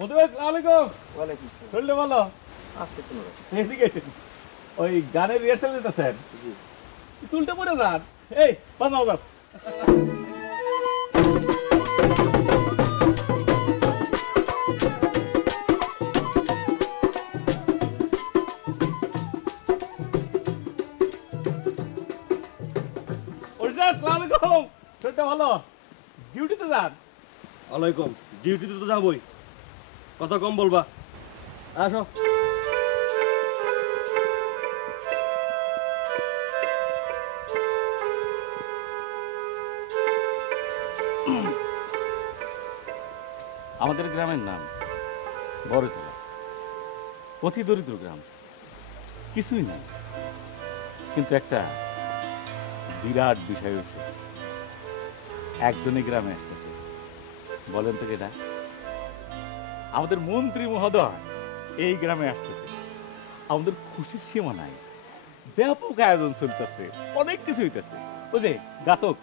মধু ভাই আসসালামু আলাইকুম। ওয়ালাইকুম আসসালাম। শরীরটা ভালো? আছে কোনো রকম। এদিকে এসেন। ওই গানের রিহার্সাল দিতেছেন? জি। চুলটা পরে যান। এই বাজাও বাজাও। ওস্তাদ আসসালামু আলাইকুম। শরীরটা ভালো? ডিউটিতে যান? ওয়ালাইকুম। ডিউটিতে তো যাবই। কথা কম বলবা। আসো। আমাদের গ্রামের নাম বড়তলা। অতি দরিদ্র গ্রাম, কিছুই নেই, কিন্তু একটা বিরাট বিষয় হয়েছে। একজনই গ্রামে আসতেছে। বলেন তো কেটা? আমাদের মন্ত্রী মহোদয় এই গ্রামে আসতেছে। আমাদের খুশির সীমা নাই, ব্যাপক আয়োজন চলতেছে, অনেক কিছু হইতেছে। ওই যে গাতক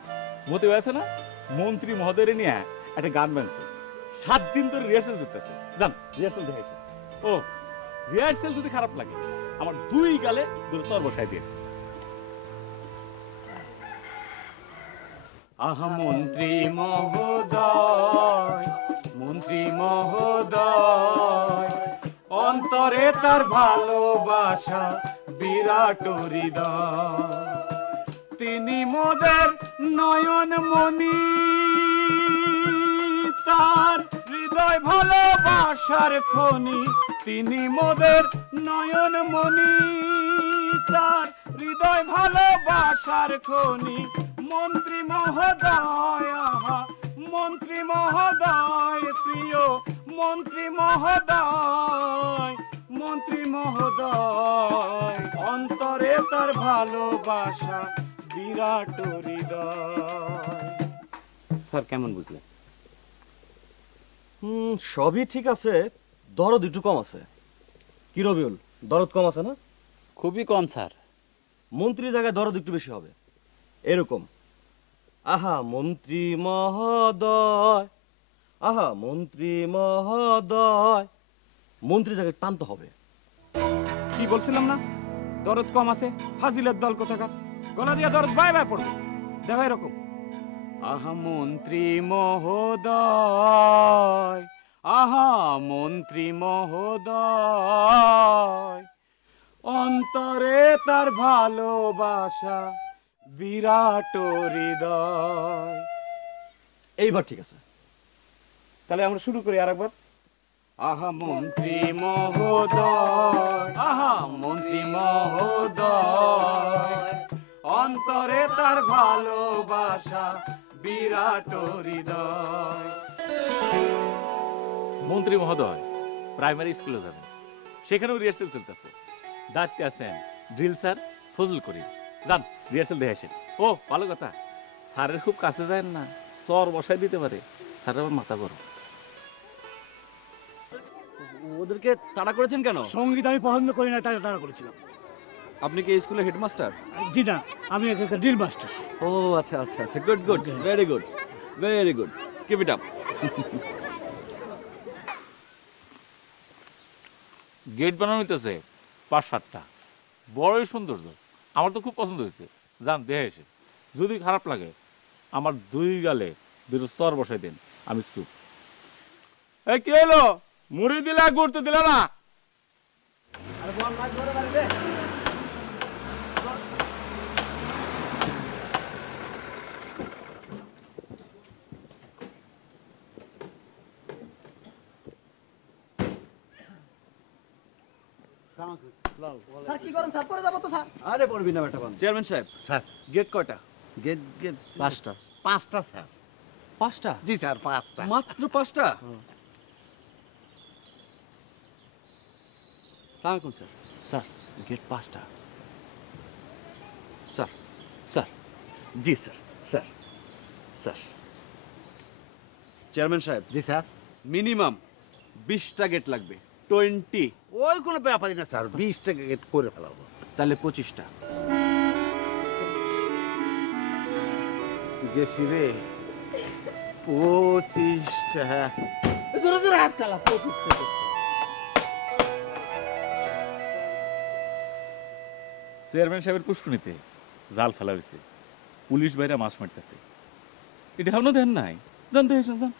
মতে আছে না, মন্ত্রী মহোদয় নিয়ে একটা গান বানছে, 7 দিন ধরে রিহার্সাল চলতেছে। যান রিহার্সাল দেখাইছে। ও রিহার্সাল যদি খারাপ লাগে, আমার 2 গালে দুটো চর বসাই দিয়ে। আহা মন্ত্রী মহোদয়, মন্ত্রী মহোদয়, অন্তরে তার ভালোবাসা বিরাট হৃদয়। তিনি মোদের নয়ন মনি, তার হৃদয় ভালোবাসার খনি। তিনি মোদের নয়ন মনি, তার হৃদয় ভালোবাসার খনি। মন্ত্রী মহোদয়, আহা মন্ত্রী মহোদয়, প্রিয় মন্ত্রী মহোদয়, মন্ত্রী মহোদয়, অন্তরে তার ভালোবাসা বিরাট হৃদয়। স্যার কেমন বুঝলেন? সবই ঠিক আছে, দরদ একটু কম আছে। কি রবিউল, দরদ কম আছে না? খুবই কম স্যার। মন্ত্রী জায়গায় দরদ একটু বেশি হবে, এরকম। আহা মন্ত্রী মহোদয়, আহা মন্ত্রী মহোদয়, মন্ত্রী জায়গায় টানতে হবে। কি বলছিলাম না, দরদ কম আছে? ফাজিলের দল কোথাকার, গলা দিয়া দরদ বাই বাই পড়বে। দেখো এরকম, আহা মন্ত্রী মহোদয়, আহা মন্ত্রী মহোদয়, অন্তরে তার ভালোবাসা বিরাট হৃদয়। এইবার ঠিক আছে। তাহলে আমরা শুরু করি আরেকবার। আহা মন্ত্রী মহোদয়, আহা মন্ত্রী মহোদয়, অন্তরে তার ভালোবাসা বিরাট হৃদয়। মন্ত্রী মহোদয় প্রাইমারি স্কুলে যাবেন, সেখানেও রিহার্সেল চলতেছে। দাঁড়তে আছেন ড্রিল স্যার ফজল করিম। যান রিহার্সেল দেখে আসেন। ও ভালো কথা, স্যারের খুব কাছে যায় না, চর বসাই দিতে পারে। স্যার আমার মাথা গরম। ওদেরকে তাড়া করেছেন কেন? সঙ্গীত আমি পছন্দ করি না, তাই তারা করেছিলাম। আপনি কি এই স্কুলের হেডমাস্টার? জি না, আমি একটা ড্রিল মাস্টার। ও আচ্ছা আচ্ছা আচ্ছা, good good, very good, very good, keep it up. Gate বানানো হইতেছে 5-7টা, বড়ই সৌন্দর্য। আমার তো খুব পছন্দ হয়েছে। যান দেখে এসে, যদি খারাপ লাগে আমার 2 গালে দুটো চর বসাই দেন, আমি চুপ। এই কি হলো, মুড়ি দিলা গুড় তো দিলা না? স্যার কি করেন স্যার, পরে যাবো তো স্যার। আরে পড়বি না বেটা বান। চেয়ারম্যান সাহেব, স্যার গেট কয়টা? গেট গেট 5টা। 5টা স্যার। 5টা? জি স্যার 5টা। মাত্র 5টা? সালামালাইকুম স্যার। স্যার গেট 5টা। স্যার স্যার জি স্যার স্যার স্যার। চেয়ারম্যান সাহেব, জি স্যার। মিনিমাম 20টা গেট লাগবে। 20। ওই কোনো ব্যাপারই না স্যার, 20টা গেট করে ফেলাবো। তাহলে 25টা। গেছি রে 25টা। জোরে জোরে হাত চালা প্রতিজ্ঞা করতে। চেয়ারম্যান সাহেবের পুষ্কুনিতে জাল ফেলা হয়েছে, পুলিশ বাইরে মাছ মারতেছে। এটা এখনো দেন নাই, জানতে এসেছেন যান।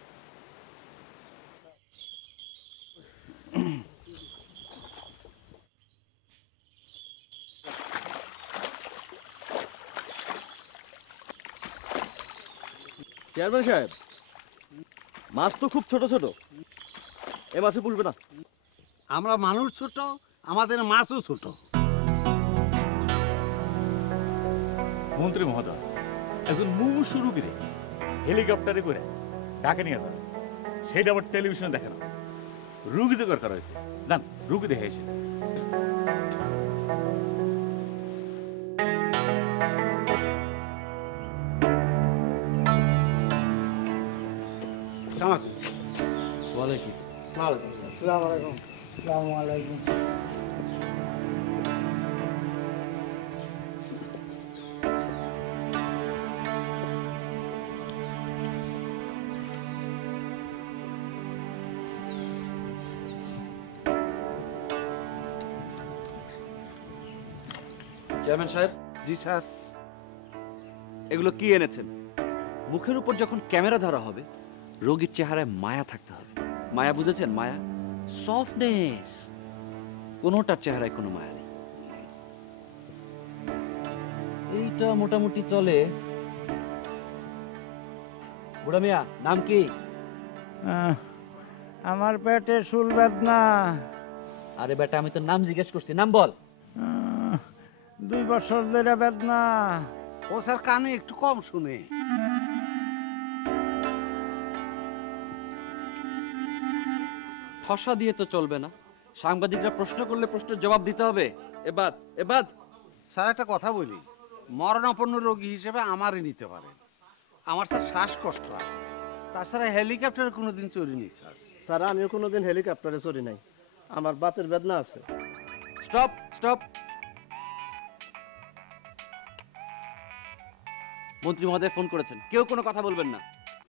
চেয়ারম্যান সাহেব, মাছ তো খুব ছোট ছোট, এ মাছে পুষবে না। আমরা মানুষ ছোট, আমাদের মাছও ছোট। মন্ত্রী মহোদয়, একজন মুমূর্ষু রুগীরে হেলিকপ্টারে করে ঢাকা নিয়ে যান, সেটা আবার টেলিভিশনে দেখানো। রুগী জোগাড় করা হয়েছে, যান রুগী দেখে এসে। চেয়ারম্যান সাহেব, জি স্যার। এগুলো কি এনেছেন? মুখের উপর যখন ক্যামেরা ধরা হবে, রোগীর চেহারায় মায়া থাকতে হবে। মায়া বুঝেছেন? মায়া, সফটনেস। কোনোটার চেহারায় কোনো মায়া নেই। এইটা মোটামুটি চলে। বুড়া মিয়া, নাম কি? আমার পেটে চুল বেদনা। আরে বেটা, আমি তোর নাম জিজ্ঞেস করছি, নাম বল। 2 বছর ধরে বেদনা। ও স্যার কানে একটু কম শুনে। ঠসা দিয়ে তো চলবে না। সাংবাদিকরা প্রশ্ন করলে প্রশ্নের জবাব দিতে হবে। এবাদ স্যার একটা কথা বলি, মরণাপন্ন রোগী হিসেবে আমারই নিতে পারেন। আমার স্যার শ্বাসকষ্ট আছে, তাছাড়া হেলিকপ্টারে কোনোদিন চড়িনি স্যার। স্যার আমিও কোনোদিন হেলিকপ্টারে চড়ি নাই, আমার বাতের বেদনা আছে। Stop stop. মন্ত্রী মহোদয় ফোন করেছেন, কেউ কোনো কথা বলবেন না।